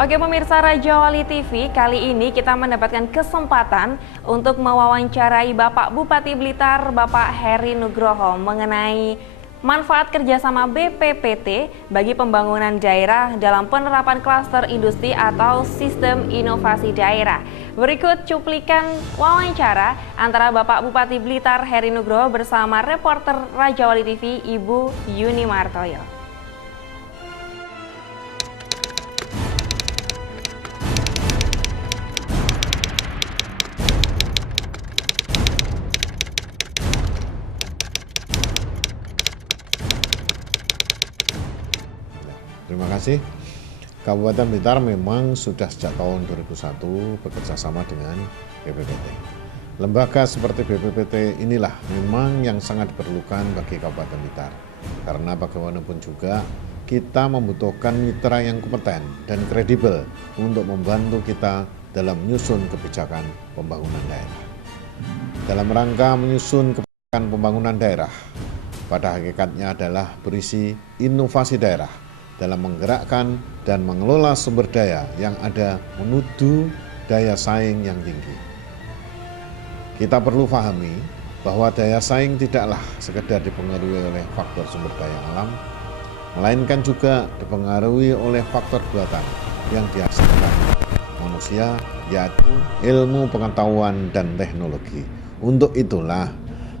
Oke pemirsa Raja Wali TV, kali ini kita mendapatkan kesempatan untuk mewawancarai Bapak Bupati Blitar, Bapak Heri Nugroho mengenai manfaat kerjasama BPPT bagi pembangunan daerah dalam penerapan klaster industri atau sistem inovasi daerah. Berikut cuplikan wawancara antara Bapak Bupati Blitar Heri Nugroho bersama reporter Raja Wali TV Ibu Yuni Martoyo. Terima kasih. Kabupaten Blitar memang sudah sejak tahun 2001 bekerja sama dengan BPPT. Lembaga seperti BPPT inilah memang yang sangat diperlukan bagi Kabupaten Blitar. Karena bagaimanapun juga kita membutuhkan mitra yang kompeten dan kredibel untuk membantu kita dalam menyusun kebijakan pembangunan daerah. Dalam rangka menyusun kebijakan pembangunan daerah, pada hakikatnya adalah berisi inovasi daerah dalam menggerakkan dan mengelola sumber daya yang ada menuju daya saing yang tinggi. Kita perlu pahami bahwa daya saing tidaklah sekedar dipengaruhi oleh faktor sumber daya alam, melainkan juga dipengaruhi oleh faktor buatan yang dihasilkan manusia, yaitu ilmu pengetahuan dan teknologi. Untuk itulah,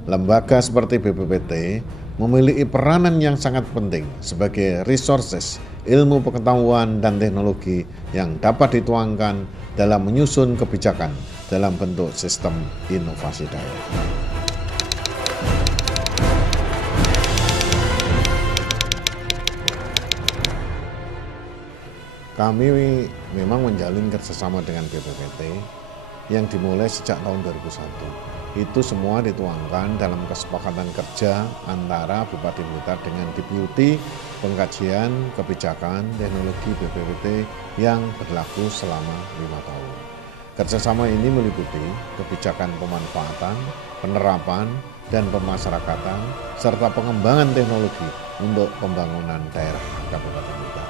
lembaga seperti BPPT memiliki peranan yang sangat penting sebagai resources, ilmu pengetahuan dan teknologi yang dapat dituangkan dalam menyusun kebijakan dalam bentuk sistem inovasi daerah. Kami memang menjalin kerjasama dengan BPPT yang dimulai sejak tahun 2001. Itu semua dituangkan dalam kesepakatan kerja antara Bupati Blitar dengan Deputi Pengkajian Kebijakan Teknologi BPPT yang berlaku selama 5 tahun. Kerjasama ini meliputi kebijakan pemanfaatan, penerapan, dan pemasyarakatan, serta pengembangan teknologi untuk pembangunan daerah Kabupaten Blitar.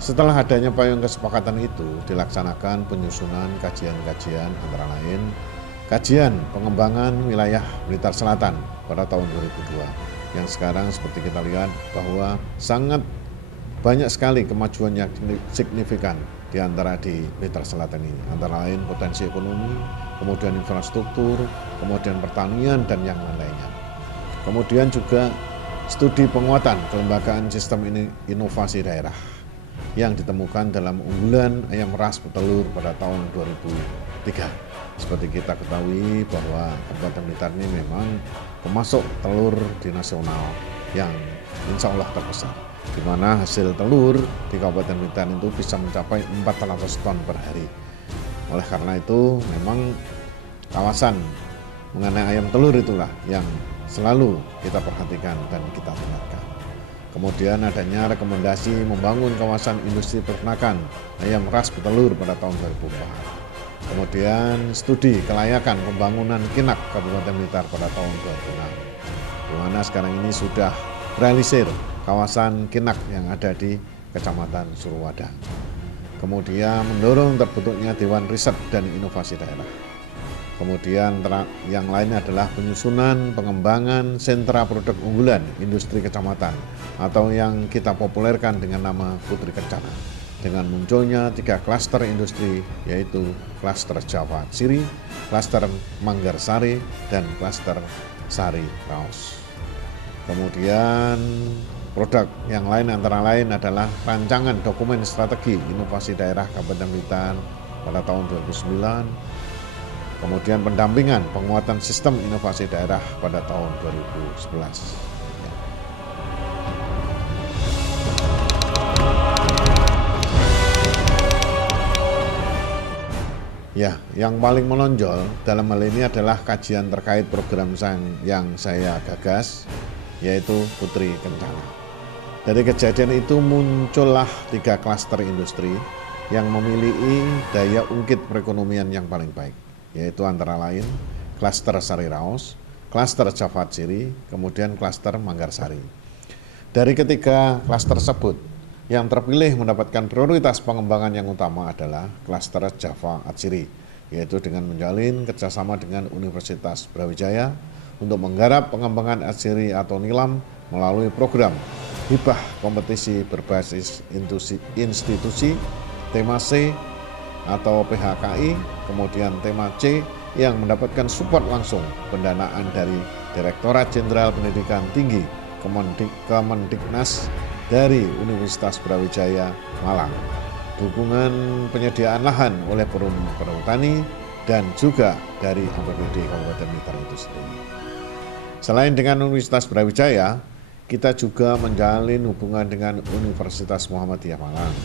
Setelah adanya payung kesepakatan itu, dilaksanakan penyusunan kajian-kajian antara lain kajian pengembangan wilayah Blitar Selatan pada tahun 2002 yang sekarang seperti kita lihat bahwa sangat banyak sekali kemajuan yang signifikan di antara di Blitar Selatan ini, antara lain potensi ekonomi, kemudian infrastruktur, kemudian pertanian dan yang lain-lainnya. Kemudian juga studi penguatan kelembagaan sistem inovasi daerah yang ditemukan dalam unggulan ayam ras petelur pada tahun 2003. Seperti kita ketahui bahwa Kabupaten Blitar ini memang pemasok telur di nasional yang insya Allah terbesar, di mana hasil telur di Kabupaten Blitar itu bisa mencapai 400 ton per hari. Oleh karena itu memang kawasan mengenai ayam telur itulah yang selalu kita perhatikan dan kita tingkatkan. Kemudian adanya rekomendasi membangun kawasan industri peternakan ayam ras petelur pada tahun 2004. Kemudian studi kelayakan pembangunan Kinak Kabupaten Blitar pada tahun 2006, di mana sekarang ini sudah realisir kawasan Kinak yang ada di Kecamatan Suruwadah. Kemudian mendorong terbentuknya Dewan Riset dan Inovasi Daerah. Kemudian yang lain adalah penyusunan pengembangan sentra produk unggulan industri kecamatan atau yang kita populerkan dengan nama Putri Kencana. Dengan munculnya 3 klaster industri, yaitu klaster Java Siri, klaster Manggarsari, dan klaster Sari Raos. Kemudian produk yang lain antara lain adalah rancangan dokumen strategi inovasi daerah Kabupaten Blitar pada tahun 2009, kemudian pendampingan penguatan sistem inovasi daerah pada tahun 2011. Ya, yang paling menonjol dalam hal ini adalah kajian terkait program yang saya gagas, yaitu Putri Kencana. Dari kejadian itu muncullah 3 klaster industri yang memiliki daya ungkit perekonomian yang paling baik, yaitu antara lain klaster Sari Raos, klaster Java Siri, kemudian klaster Manggarsari. Dari ketiga klaster tersebut, Yang terpilih mendapatkan prioritas pengembangan yang utama adalah klaster Java Atsiri, yaitu dengan menjalin kerjasama dengan Universitas Brawijaya untuk menggarap pengembangan Atsiri atau Nilam melalui program hibah kompetisi berbasis institusi, tema C atau PHKI, kemudian tema C yang mendapatkan support langsung pendanaan dari Direktorat Jenderal Pendidikan Tinggi Kemendiknas dari Universitas Brawijaya Malang, dukungan penyediaan lahan oleh Perum Perhutani, dan juga dari APBD Kabupaten Blitar itu sendiri. Selain dengan Universitas Brawijaya, kita juga menjalin hubungan dengan Universitas Muhammadiyah Malang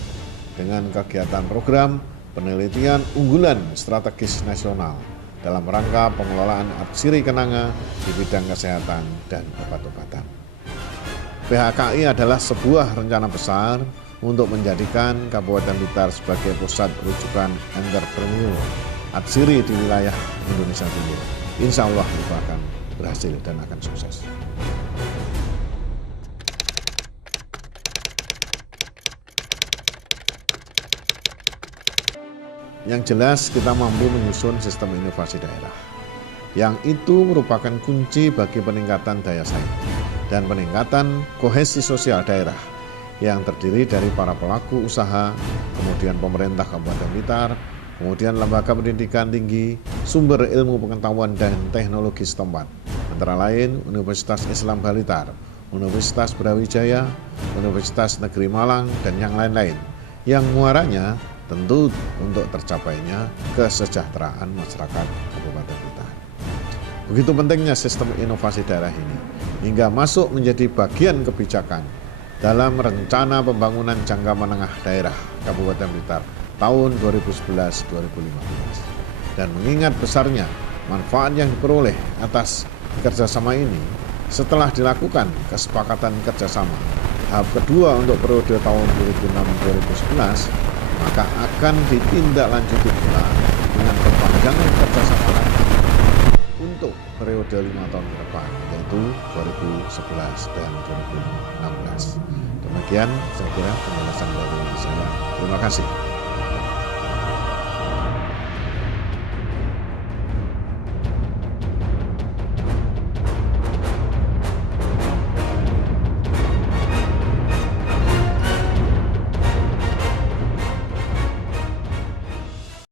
dengan kegiatan program penelitian unggulan strategis nasional dalam rangka pengelolaan Atsiri Kenanga di bidang kesehatan dan obat-obatan. PHKI adalah sebuah rencana besar untuk menjadikan Kabupaten Blitar sebagai pusat rujukan entrepreneur Atsiri di wilayah Indonesia Timur. Insya Allah itu akan berhasil dan akan sukses. Yang jelas kita mampu menyusun sistem inovasi daerah, yang itu merupakan kunci bagi peningkatan daya saing dan peningkatan kohesi sosial daerah yang terdiri dari para pelaku usaha, kemudian pemerintah Kabupaten Blitar, kemudian lembaga pendidikan tinggi, sumber ilmu pengetahuan dan teknologi setempat, antara lain Universitas Islam Blitar, Universitas Brawijaya, Universitas Negeri Malang, dan yang lain-lain, yang muaranya tentu untuk tercapainya kesejahteraan masyarakat Kabupaten Blitar. Begitu pentingnya sistem inovasi daerah ini, hingga masuk menjadi bagian kebijakan dalam rencana pembangunan jangka menengah daerah Kabupaten Blitar tahun 2011-2015. Dan mengingat besarnya manfaat yang diperoleh atas kerjasama ini, setelah dilakukan kesepakatan kerjasama tahap kedua untuk periode tahun 2006-2011, maka akan ditindaklanjuti pula dengan perpanjangan kerjasama lagi untuk periode 5 tahun ke depan, yaitu 2011 dan 2016. Demikian saya kira penjelasan dari saya. Terima kasih.